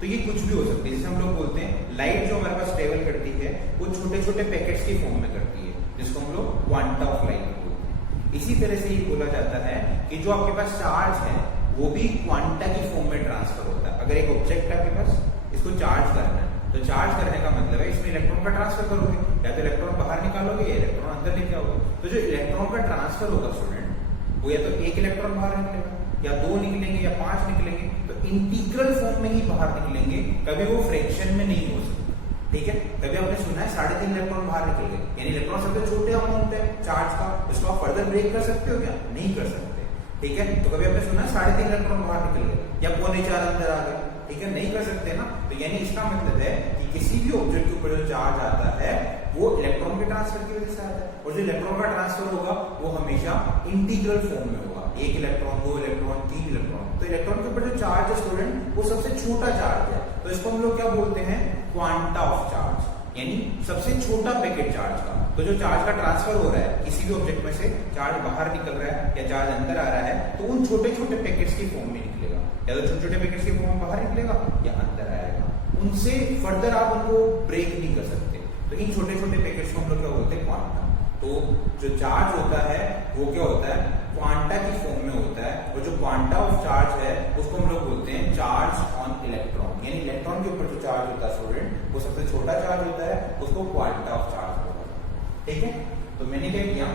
तो ये कुछ भी हो सकती है। जैसे हम लोग बोलते हैं लाइट जो हमारे पास ट्रेवल करती है वो छोटे छोटे पैकेट्स की फॉर्म में करती है, जिसको हम लोग क्वांटा ऑफ लाइट बोलते हैं। इसी तरह से ये बोला जाता है कि जो आपके पास चार्ज है वो भी क्वांटा की फॉर्म में ट्रांसफर होता है। अगर एक ऑब्जेक्ट है आपके पास, इसको चार्ज करना है, तो चार्ज करने का मतलब है इसमें इलेक्ट्रॉन का ट्रांसफर करोगे, या तो इलेक्ट्रॉन बाहर निकालोगे या इलेक्ट्रॉन अंदर लेके आओगे। तो जो इलेक्ट्रॉन का ट्रांसफर होगा स्टूडेंट, वो या तो एक इलेक्ट्रॉन बाहर निकलेगा, या दो निकलेंगे, या 5 निकलेंगे, तो इंटीग्रल फॉर्म में ही बाहर निकलेंगे, कभी वो फ्रैक्शन में नहीं हो सकता। ठीक है, कभी आपने सुना है 3.5 इलेक्ट्रॉन बाहर निकलेंगे, यानी इलेक्ट्रॉन सबसे छोटे अमाउंट है चार्ज का, इसको आप फर्दर ब्रेक कर सकते हो क्या? नहीं कर सकते। ठीक है, तो कभी आपने सुना है 3.5 इलेक्ट्रॉन बाहर निकल गए या 3.25 अंदर आ गए, ठीक है, नहीं कर सकते ना। तो यानी इसका मतलब है कि किसी भी ऑब्जेक्ट के ऊपर जो चार्ज आता है वो इलेक्ट्रॉन के ट्रांसफर की वजह से आता है, और जो इलेक्ट्रॉन का ट्रांसफर होगा वो हमेशा इंटीग्रल फॉर्म में होगा, 1 इलेक्ट्रॉन, 2 इलेक्ट्रॉन, 3 इलेक्ट्रॉन। तो इलेक्ट्रॉन के ऊपर जो चार्ज है स्टूडेंट वो सबसे छोटा चार्ज है, तो इसको हम लोग क्या बोलते हैं? क्वांटा ऑफ चार्ज, यानी सबसे छोटा पैकेट चार्ज का। तो जो चार्ज का ट्रांसफर हो रहा है किसी भी ऑब्जेक्ट में से, चार्ज बाहर निकल रहा है या चार्ज अंदर आ रहा है, तो उन छोटे छोटे पैकेट्स की फॉर्म में निकलेगा, या तो छोटे छोटे पैकेट्स की फॉर्म में बाहर निकलेगा या अंदर आएगा। उनसे फर्दर आप उनको ब्रेक नहीं कर सकते। तो इन छोटे छोटे पैकेट्स को हम लोग क्या बोलते हैं? क्वांटा। तो जो चार्ज होता है वो क्या होता है? क्वांटा की फॉर्म में होता है, और जो क्वांटा ऑफ चार्ज है उसको हम लोग बोलते हैं चार्ज ऑन इलेक्ट्रॉन, यानी इलेक्ट्रॉन के ऊपर जो चार्ज होता है स्टूडेंट वो सबसे छोटा चार्ज होता है, उसको क्वांटा ऑफ चार्ज होता है। ठीक है, तो मैंने क्या किया,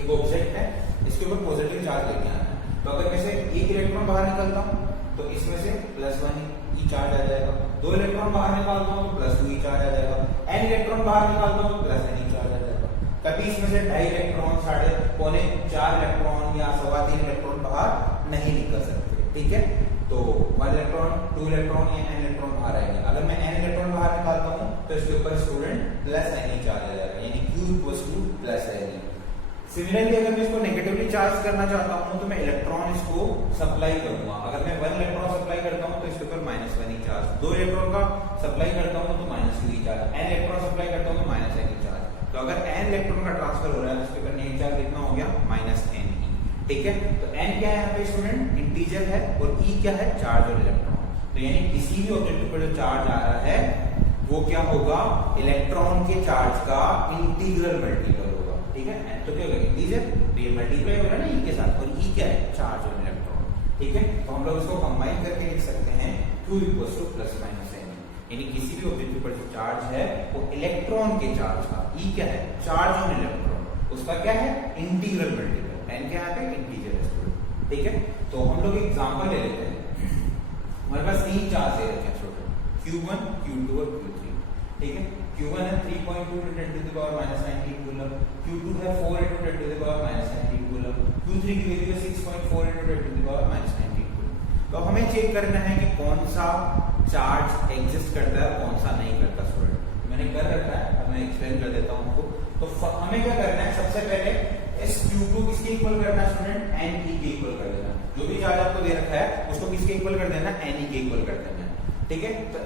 एक ऑब्जेक्ट है, इसके ऊपर पॉजिटिव चार्ज लेके आना है, तो अगर मैं से 1 इलेक्ट्रॉन बाहर निकलता हूँ तो इसमें से +1 ई चार्ज आ जाएगा, 2 इलेक्ट्रॉन बाहर निकालता हूँ तो +2 ई चार्ज आ जाएगा, n इलेक्ट्रॉन बाहर निकालता हूँ तो +n ई चार्ज आ जाएगा। कभी इसमें से 2.5 इलेक्ट्रॉन, 4.5 इलेक्ट्रॉन या 3.25 इलेक्ट्रॉन बाहर नहीं निकल सकते। ठीक है, तो 1 इलेक्ट्रॉन, 2 इलेक्ट्रॉन या n इलेक्ट्रॉन बाहर आएंगे। अगर मैं n इलेक्ट्रॉन बाहर निकालता हूँ तो इसके ऊपर स्टूडेंट +n ई चार्ज आ जाएगा, यानी Q +n ई। सिमिलरली अगर मैं इसको नेगेटिवली चार्ज करना चाहता हूं तो मैं इलेक्ट्रॉन इसको सप्लाई करूंगा। अगर मैं 1 इलेक्ट्रॉन सप्लाई करता हूं तो इसके ऊपर -1 ई चार्ज, 2 इलेक्ट्रॉन का सप्लाई करता हूं तो -2 ई चार्ज, n इलेक्ट्रॉन सप्लाई करता हूं तो -n ई चार्ज। तो अगर n इलेक्ट्रॉन का ट्रांसफर हो रहा है तो इसके ऊपर नेट चार्ज कितना हो गया? -n ई। ठीक है, तो n क्या है यहाँ पे स्टूडेंट? इंटीजर है, और e क्या है? चार्ज और इलेक्ट्रॉन। तो यानी किसी भी ऑब्जेक्ट पर जो चार्ज आ रहा है वो क्या होगा? इलेक्ट्रॉन के चार्ज का इंटीग्रल मल्टीपल। ठीक है, तो क्या होगा? इंटीजर, तो ये मल्टीप्लाई हो रहा है ना e के साथ, और e क्या है? चार्ज और इलेक्ट्रॉन। ठीक है, तो हम लोग इसको कंबाइन करके लिख सकते हैं Q +−n, यानी किसी भी ऑब्जेक्ट पर जो चार्ज है वो इलेक्ट्रॉन के चार्ज का, e क्या है? चार्ज ऑन इलेक्ट्रॉन, उसका क्या है? Integral multiple. n क्या है? इंटीजर है। ठीक है, तो हम लोग एग्जांपल ले लेते हैं। हमारे पास 3 चार्ज दे रखे हैं स्टूडेंट, Q1, Q2 और Q3। ठीक है, Q1 है 3.2 × 10⁻19 कूलम, Q2 है 4 × 10⁻19 कूलम, Q3 की वैल्यू है 6.4 × 10⁻19 कूलम। तो हमें चेक करना है कि कौन सा चार्ज एग्जिस्ट करता है, कौन सा नहीं करता स्टूडेंट। मैंने कर रखा है, अब मैं एक्सप्लेन कर देता हूं आपको। तो हमें क्या करना है? सबसे पहले इस Q2 किसके इक्वल करना है स्टूडेंट? n e के इक्वल कर देना। जो भी चार्ज आपको दे रखा है उसको किसके इक्वल कर देना? n e के इक्वल कर देना। ठीक है, तो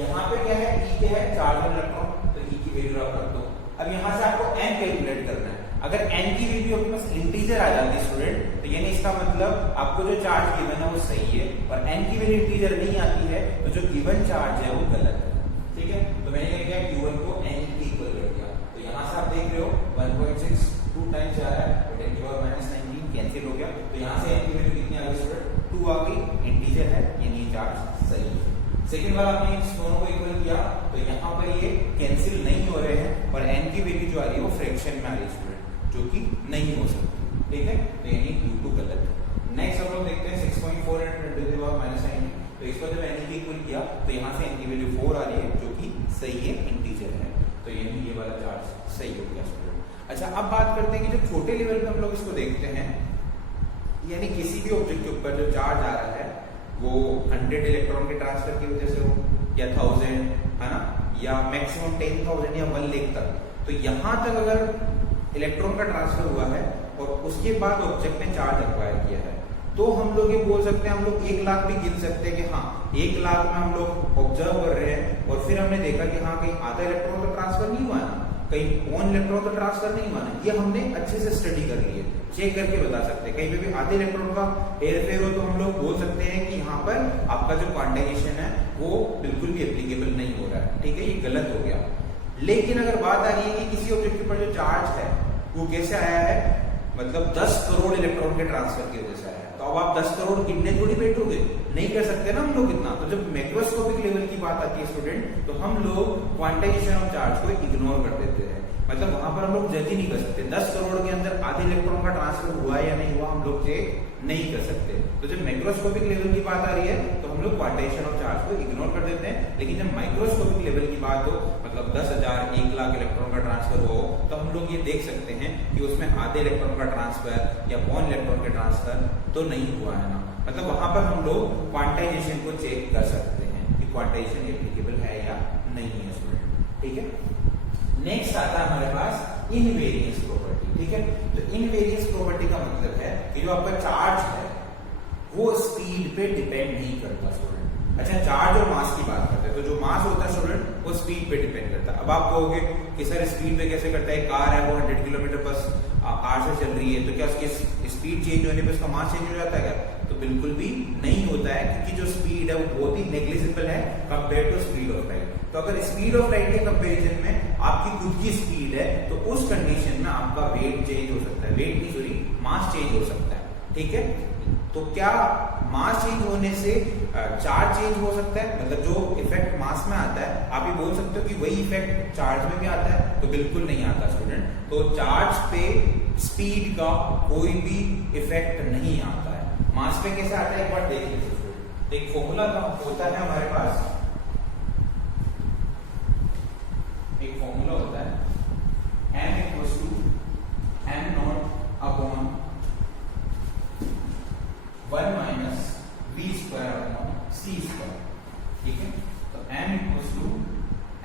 यहाँ पे क्या है? e क्या है? चार्ज और इलेक्ट्रॉन, तो e की वैल्यू आप रख दो। अब यहाँ से आपको n कैलकुलेट करना है। अगर n की वैल्यू आपके पास इंटीजर आ जाती है स्टूडेंट, तो यानी इसका मतलब आपको जो चार्ज गिवन है वो सही है, और n की वैल्यू इंटीजर नहीं आती है तो जो गिवन चार्ज है वो गलत है। ठीक है, तो मैंने क्या किया? Q1 को n के इक्वल कर दिया। तो यहाँ से आप देख रहे हो 1.6 2 टाइम्स आ रहा है, 10⁻19 कैंसिल हो गया। तो यहाँ से n की वैल्यू कितनी आ गई स्टूडेंट? 2 आ गई, इंटीजर है, यानी चार्ज सही है। सेकेंड बार आपने इस दोनों को इक्वल किया तो यहाँ पर ये कैंसिल नहीं हो रहे हैं, और n की वैल्यू जो आ रही है वो फ्रैक्शन में आ रही है स्टूडेंट, जो कि नहीं हो सकती। ठीक है, तो यानी Q2 गलत है। नेक्स्ट हम लोग देखते हैं 6.4 × 10⁻19, तो इसको जब n की इक्वल किया तो यहाँ से n की वैल्यू 4 आ रही है, जो कि सही है, इंटीजर है। तो यानी ये वाला चार्ज सही हो गया स्टूडेंट। अच्छा, अब बात करते हैं कि जो छोटे लेवल पे हम लोग इसको देखते हैं, यानी किसी भी ऑब्जेक्ट के ऊपर जो चार्ज आ रहा है वो 100 इलेक्ट्रॉन के ट्रांसफर की वजह से हो, या 1000, है ना, या मैक्सिमम 10,000 या 1 लाख तक। तो यहाँ तक अगर इलेक्ट्रॉन का ट्रांसफर हुआ है और उसके बाद ऑब्जेक्ट ने चार्ज एक्वायर किया है, तो हम लोग ये बोल सकते हैं, हम लोग 1 लाख भी गिन सकते हैं कि हाँ 1 लाख में हम लोग ऑब्जर्व कर रहे हैं, और फिर हमने देखा कि हाँ कहीं आधा इलेक्ट्रॉन तो ट्रांसफर नहीं हुआ ना, कहीं ऑन इलेक्ट्रॉन तो ट्रांसफर नहीं माना, ये हमने अच्छे से स्टडी कर ली है, चेक करके बता सकते हैं। कहीं पे भी आधे इलेक्ट्रॉन का हेरफेर हो तो हम लोग बोल सकते हैं कि यहाँ पर आपका जो क्वांटाइजेशन है वो बिल्कुल भी एप्लीकेबल नहीं हो रहा है, ठीक है, ये गलत हो गया। लेकिन अगर बात आ रही है कि किसी ऑब्जेक्ट के ऊपर जो चार्ज है वो कैसे आया है, मतलब 10 करोड़ इलेक्ट्रॉन के ट्रांसफर की वजह से आया है, तो अब आप 10 करोड़ गिनने थोड़ी बैठोगे, नहीं कर सकते ना हम लोग इतना। तो जब मैक्रोस्कोपिक लेवल की बात आती है स्टूडेंट, तो हम लोग क्वांटाइजेशन ऑफ चार्ज को इग्नोर कर देते हैं, मतलब वहां पर हम लोग जज ही नहीं कर सकते 10 करोड़ के अंदर आधे इलेक्ट्रॉन का ट्रांसफर हुआ या नहीं हुआ, हम लोग चेक नहीं कर सकते। तो जब मैक्रोस्कोपिक लेवल की बात आ रही है तो हम लोग क्वांटाइजेशन ऑफ चार्ज को इग्नोर कर देते हैं। लेकिन जब माइक्रोस्कोपिक लेवल की बात हो, मतलब 10,000 1 लाख इलेक्ट्रॉन का ट्रांसफर हो, तो हम लोग ये देख सकते हैं कि उसमें आधे इलेक्ट्रॉन का ट्रांसफर या पॉन इलेक्ट्रॉन का ट्रांसफर तो नहीं हुआ है ना, मतलब वहां पर हम लोग क्वांटाइजेशन को चेक कर सकते हैं कि क्वांटाइजेशन एप्लीकेबल है या नहीं है स्टूडेंट, ठीक है। नेक्स्ट आता है हमारे पास इनवेरियंस प्रॉपर्टी, ठीक है। तो इनवेरियंस प्रॉपर्टी का मतलब है कि जो आपका चार्ज है वो स्पीड पे डिपेंड नहीं करता स्टूडेंट। अच्छा, चार्ज और मास की बात करते हैं, तो जो मास होता है स्टूडेंट वो स्पीड पे डिपेंड करता है। अब आप कहोगे कि सर स्पीड पे कैसे करता है, कार है वो 100 किलोमीटर बस कार से चल रही है, तो क्या उसकी स्पीड चेंज होने पे उसका मास चेंज हो जाता है क्या? तो बिल्कुल भी नहीं होता है, क्योंकि जो स्पीड है वो बहुत ही नेग्लिजिबल है compare to speed of light. तो अगर स्पीड ऑफ लाइट के कंपैरिजन में आपकी खुद की स्पीड है, तो उस कंडीशन में आपका वेट चेंज हो सकता है, वेट नहीं सॉरी मास चेंज हो सकता है, ठीक है। तो क्या मास चेंज होने से चार्ज चेंज हो सकता है? मतलब जो इफेक्ट मास में आता है आप ये बोल सकते हो कि वही इफेक्ट चार्ज में भी आता है? तो बिल्कुल नहीं आता स्टूडेंट। तो चार्ज पे स्पीड का कोई भी इफेक्ट नहीं आता है। मास पे कैसे आता है एक बार देख लीजिए। एक फॉर्मूला होता है हमारे पास, एक फॉर्मूला होता है m equals to m not upon 1 minus v square upon c square, ठीक है। तो m equals to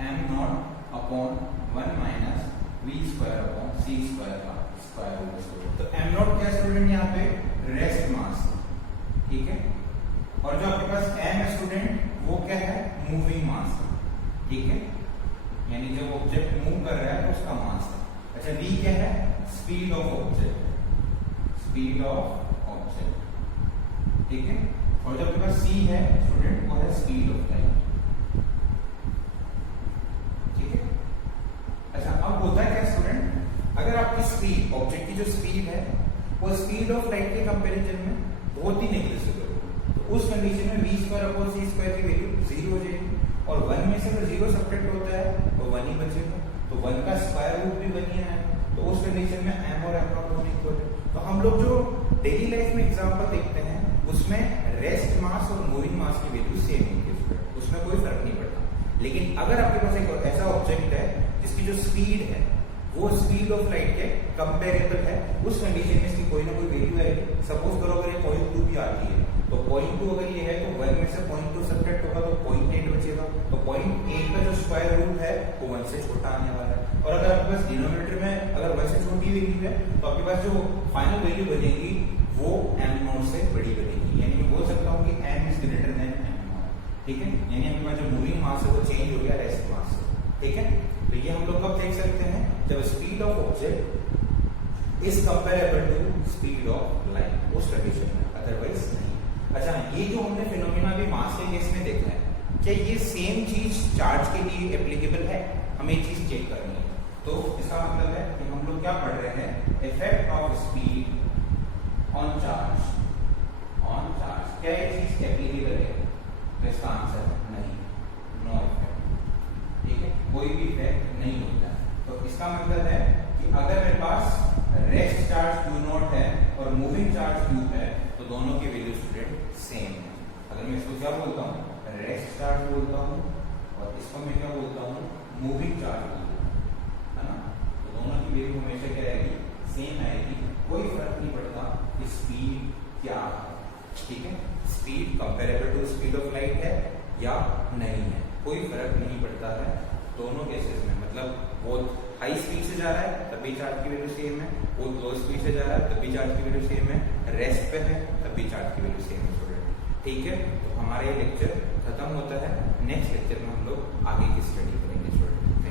m not upon 1 minus v square upon c square का स्क्वायर रूट। तो m नॉट क्या स्टूडेंट यहाँ पे रेस्ट मास, ठीक है। और जो आपके पास m है स्टूडेंट वो क्या है, मूविंग मास, ठीक है, यानी जब ऑब्जेक्ट मूव कर रहा है तो उसका मास है। अच्छा, v क्या है, speed of object, speed of object, ठीक है। और जब आपके पास c है स्टूडेंट वो है स्पीड ऑफ लाइट, ठीक है। अच्छा, अब होता है क्या स्टूडेंट, अगर आपकी स्पीड, ऑब्जेक्ट की जो स्पीड है वो स्पीड ऑफ लाइट के कंपैरिजन में बहुत ही नेग्लिजिबल हो, तो उस कंडीशन में v square upon c square की वैल्यू 0 हो जाएगी, और 1 में से अगर 0 सब्ट्रैक्ट होता है तो 1 ही बचेगा, तो 1 का स्क्वायर रूट भी 1 ही है, तो उस कंडीशन में m और m नॉट दोनों इक्वल है। तो हम लोग जो डेली लाइफ में एग्जांपल देखते हैं उसमें रेस्ट मास और मूविंग मास की वैल्यू सेम होती है, उसमें कोई फर्क नहीं पड़ता। लेकिन अगर आपके पास एक ऐसा ऑब्जेक्ट है जिसकी जो स्पीड है वो स्पीड ऑफ लाइट के कंपेरेबल है, उस कंडीशन में इसकी कोई ना कोई वैल्यू आएगी। सपोज करो अगर ये 0.2 भी आती है, तो 0.2 अगर ये है तो 1 में से 0.2 सब्ट्रैक्ट होगा तो 0.8 बचेगा, तो 0.8 का जो स्क्वायर रूट है वो 1 से छोटा आने वाला है। और अगर आपके पास डिनोमिनेटर में अगर 1 से छोटी वैल्यू है तो आपके पास जो फाइनल वैल्यू बनेगी वो m नॉट से बड़ी बनेगी, यानी मैं बोल सकता हूँ कि m is greater than m not, ठीक है। यानी आपके पास जो मूविंग मास है वो चेंज हो गया रेस्ट मास से, ठीक है। तो ये हम लोग कब देख सकते हैं, जब speed of object is comparable to speed of light, उस कंडीशन में, अदरवाइज नहीं। अच्छा, ये जो हमने फिनोमेना भी मास के केस में देखा है, क्या ये सेम चीज चार्ज के लिए एप्लीकेबल है? हमें ये चीज चेक करनी है। तो इसका मतलब है कि हम लोग क्या पढ़ रहे हैं, effect of speed on charge, on charge, क्या ये चीज एप्लीकेबल है? तो इसका आंसर नहीं, नो इफेक्ट, ठीक है, कोई भी इफेक्ट नहीं होता। तो इसका मतलब है कि अगर मेरे पास रेस्ट चार्ज Q नॉट है और मूविंग चार्ज Q है तो दोनों की वैल्यू स्टूडेंट सेम है। अगर मैं इसको क्या बोलता हूँ, रेस्ट चार्ज बोलता हूँ, और इसको मैं क्या बोलता हूँ, मूविंग चार्ज बोलता हूँ, है ना। तो दोनों की वैल्यू हमेशा क्या रहेगी, सेम आएगी, कोई फर्क नहीं पड़ता कि स्पीड क्या है, ठीक है। Speed comparable to speed of light है या नहीं है, कोई फर्क नहीं पड़ता है दोनों केसेस में। मतलब बहुत हाई स्पीड से जा रहा है तब भी चार्ज की वैल्यू सेम है, बहुत लो स्पीड से जा रहा है तब भी चार्ज की वैल्यू सेम है, रेस्ट पे है तब भी चार्ज की वैल्यू सेम है स्टूडेंट, ठीक है। तो हमारा ये लेक्चर खत्म होता है, नेक्स्ट लेक्चर